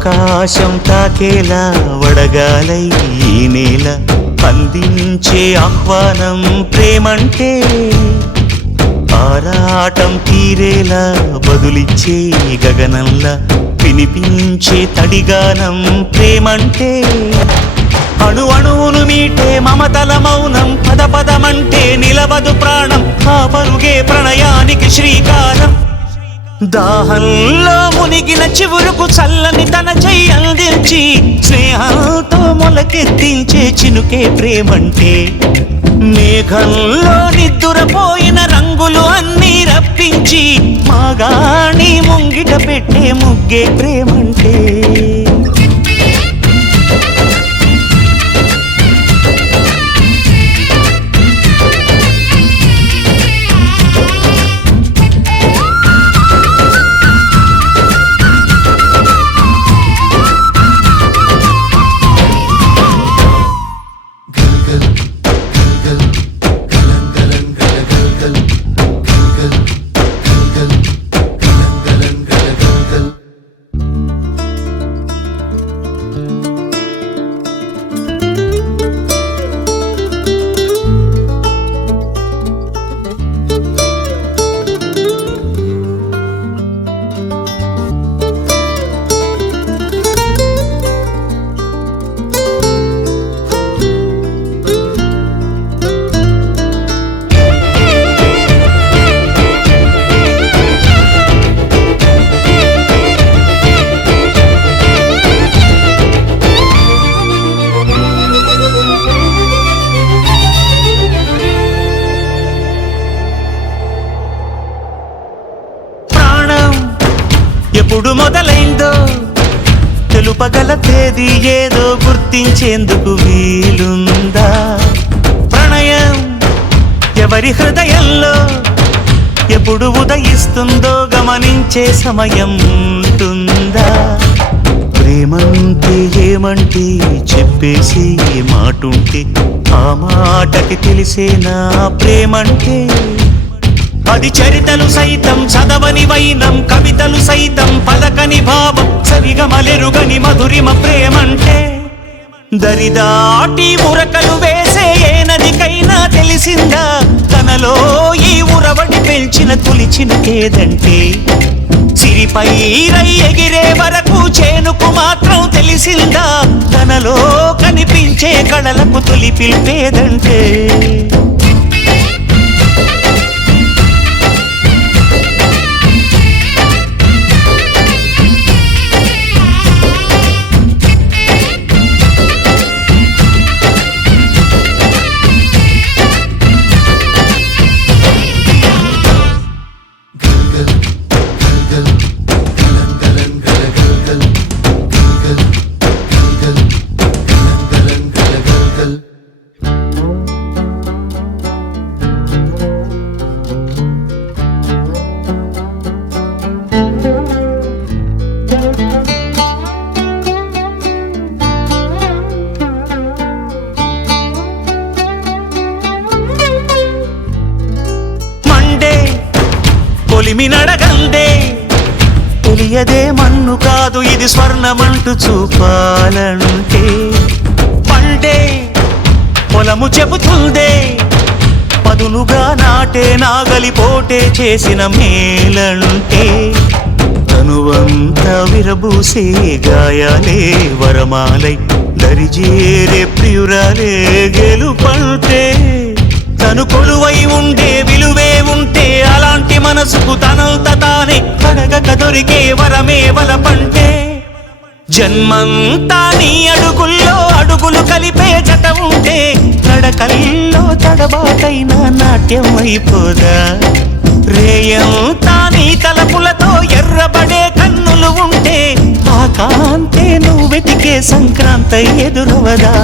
ఆకాశం తాకేలా వడగాలై ఈ నేల అందించే ఆహ్వానం ప్రేమంటే ఆరాటం తీరేలా బదులిచ్చే గగనంలా వినిపించే తడిగానం ప్రేమంటే అణు అణువును మీటే మమతల మౌనం పద పదమంటే నిలవదు ప్రాణం ఆ పరుగే ప్రణయానికి శ్రీకారం దాహంలో మునిగిన చివురుకు చల్లని తన చెయ్యి అందించి స్నేహంతో మొలకెత్తించే చినుకే ప్రేమంటే మేఘంలో నిద్దురపోయిన రంగులు అన్నీ రప్పించి మాగాణి ముంగిట పెట్టే ముగ్గే ప్రేమంటే ఎప్పుడు మొదలైందో తెలుపగల తేదీ ఏదో గుర్తించేందుకు వీలుందా ప్రణయం ఎవరి హృదయంలో ఎప్పుడు ఉదయిస్తుందో గమనించే సమయం ఉంటుందా ప్రేమంటే ఏమంటే చెప్పేసి మాటుంటే ఆ మాటకి తెలిసేనా ప్రేమంటే అది చరితలు సైతం చదవని వైనం కవితలు సైతం పలకని భావం సరిగమలెరుగని మధురిమ ప్రేమంటే దరిదాటి ఉరకలు వేసే ఏ నదికైనా తెలిసిందా తనలో ఈ ఉరవడి పెంచిన తులిచినకేదంటే సిరిపై రై ఎగిరే వరకు చేనుకు మాత్రం తెలిసిందా తనలో కనిపించే కళలకు తొలి పిలిపేదంటే నడగందే తెలియదే మన్ను కాదు ఇది స్వర్ణమంటూ చూపాలంటే పండే పొలము చెబుతుందే పదునుగా నాటే నాగలి పోటే చేసిన మేలంటే తనువంతా విరబూసే గాయాలే వరమాలై దరిజేరే ప్రియురాలే గెలుపంటే తను కొలువై ఉండే విలువే ఉంటే అలాంటి మనసుకు తనంత తానే అడగక దొరికే వరమే వలపంటే జన్మంతా నీ అడుగుల్లో అడుగులు కలిపే జత ఉంటే నడకల్లో తడబాటైన నాట్యం అయిపోదా రేయంతా నీ తలపులతో ఎర్రబడే కన్నులు ఉంటే ఆ కాంతే నువ్వు వెతికే సంక్రాంతి ఎదురవదా